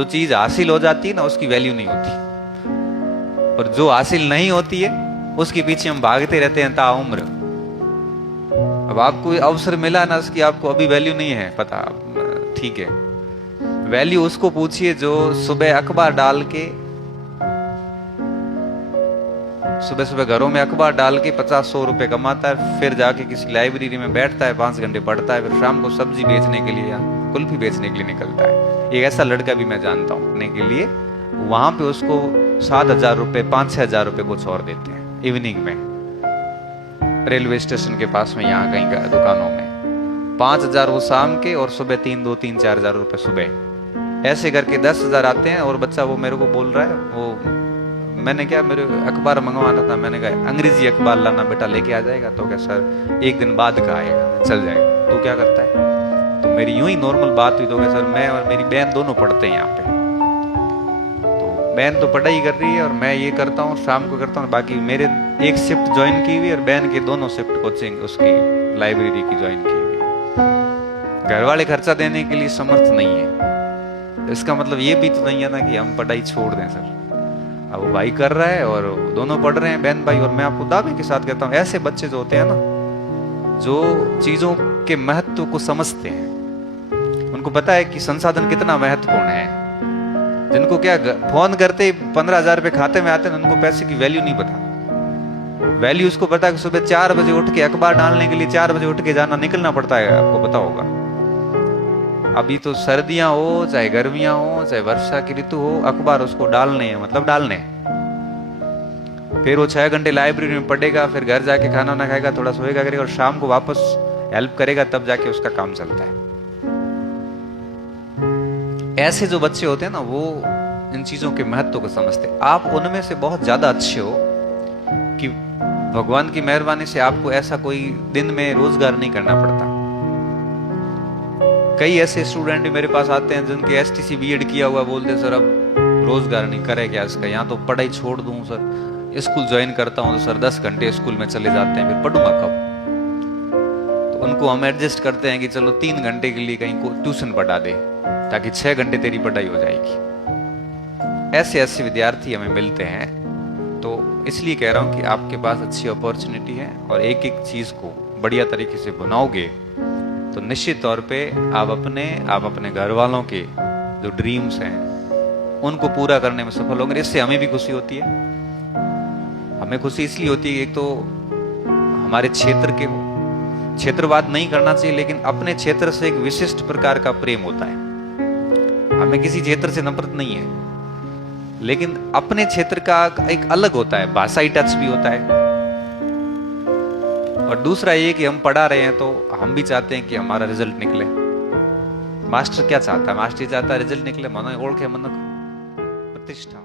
जो चीज हासिल हो जाती है ना उसकी वैल्यू नहीं होती, और जो हासिल नहीं होती है उसके पीछे हम भागते रहते हैं ताउम्र। अब आपको अवसर मिला ना, उसकी आपको अभी वैल्यू नहीं है पता, ठीक है। वैल्यू उसको पूछिए जो सुबह अखबार डाल के, सुबह सुबह घरों में अखबार डाल के 50-100 रुपए कमाता है, फिर जाके किसी लाइब्रेरी में बैठता है, 5 घंटे पढ़ता है, फिर शाम को सब्जी बेचने के लिए या कुल्फी बेचने के लिए निकलता है। एक ऐसा लड़का भी मैं जानता हूँ पढ़ने के लिए, वहां पे उसको 7,000 रुपए 5-6 हजार रुपए कुछ और देते हैं इवनिंग में, रेलवे स्टेशन के पास में, यहाँ कहीं का दुकानों में 5,000 वो शाम के, और सुबह 3-4 हजार रुपए सुबह, ऐसे करके 10,000 आते हैं। और बच्चा वो मेरे को बोल रहा है, वो मैंने क्या, मेरे अखबार मंगवाना था, मैंने कहा अंग्रेजी अखबार लाना बेटा, लेके आ जाएगा? तो क्या सर 1 दिन बाद का आएगा, चल जाएगा। तो क्या करता है? तो मेरी यूं ही नॉर्मल बात हुई, तो क्या सर मैं और मेरी बहन दोनों पढ़ते हैं यहाँ पे, तो बहन तो पढ़ाई कर रही है और मैं ये करता हूँ शाम को करता हूँ, बाकी मेरे एक शिफ्ट ज्वाइन की हुई और बहन की दोनों शिफ्ट कोचिंग उसकी लाइब्रेरी की ज्वाइन की हुई। घर वाले खर्चा देने के लिए समर्थ नहीं है, इसका मतलब ये भी तो नहीं है ना कि हम पढ़ाई छोड़ दें सर। अब वो भाई कर रहा है और दोनों पढ़ रहे हैं बहन भाई, और मैं आपको दावे के साथ कहता हूँ ऐसे बच्चे जो होते हैं ना, जो चीजों के महत्व को समझते हैं, उनको पता है कि संसाधन कितना महत्वपूर्ण है, जिनको क्या फोन करते ही 15,000 रुपए खाते में आते हैं, उनको पैसे की वैल्यू नहीं पता। वैल्यू उसको पता है कि सुबह 4 बजे उठ के अखबार डालने के लिए 4 बजे उठ के जाना, निकलना पड़ता है, आपको पता होगा। अभी तो सर्दियां हो चाहे गर्मियां हो चाहे वर्षा की ऋतु हो, अखबार उसको डालने हैं, मतलब डालने। फिर वो 6 घंटे लाइब्रेरी में पढ़ेगा, फिर घर जाके खाना वाना खाएगा, थोड़ा सोएगा करेगा, और शाम को वापस हेल्प करेगा, तब जाके उसका काम चलता है। ऐसे जो बच्चे होते हैं ना, वो इन चीजों के महत्व को समझते। आप उनमें से बहुत ज्यादा अच्छे हो कि भगवान की मेहरबानी से आपको ऐसा कोई दिन में रोजगार नहीं करना पड़ता। कई ऐसे स्टूडेंट मेरे पास आते हैं जिनके एसटीसी बीएड किया हुआ, बोलते सर अब रोजगार नहीं करे क्या इसका, यहाँ तो पढ़ाई छोड़ दूं सर, स्कूल ज्वाइन करता हूँ तो सर 10 घंटे स्कूल में चले जाते हैं, फिर पढ़ूंगा कब? तो उनको हम एडजस्ट करते हैं कि चलो 3 घंटे के लिए कहीं को ट्यूशन पढ़ा दे, ताकि 6 घंटे तेरी पढ़ाई हो जाएगी। ऐसे ऐसे विद्यार्थी हमें मिलते हैं। तो इसलिए कह रहा हूँ कि आपके पास अच्छी अपॉर्चुनिटी है, और एक एक चीज को बढ़िया तरीके से बनाओगे तो निश्चित तौर पे आप अपने घर वालों के जो ड्रीम्स हैं उनको पूरा करने में सफल होंगे। इससे हमें भी खुशी होती है। हमें खुशी इसलिए होती है, एक तो हमारे क्षेत्र के, क्षेत्रवाद नहीं करना चाहिए, लेकिन अपने क्षेत्र से एक विशिष्ट प्रकार का प्रेम होता है। हमें किसी क्षेत्र से नफरत नहीं है, लेकिन अपने क्षेत्र का एक अलग होता है, भाषाई टच भी होता है। और दूसरा ये कि हम पढ़ा रहे हैं तो हम भी चाहते हैं कि हमारा रिजल्ट निकले। मास्टर क्या चाहता है? मास्टर चाहता है रिजल्ट निकले, मन ओळखे, मन प्रतिष्ठा।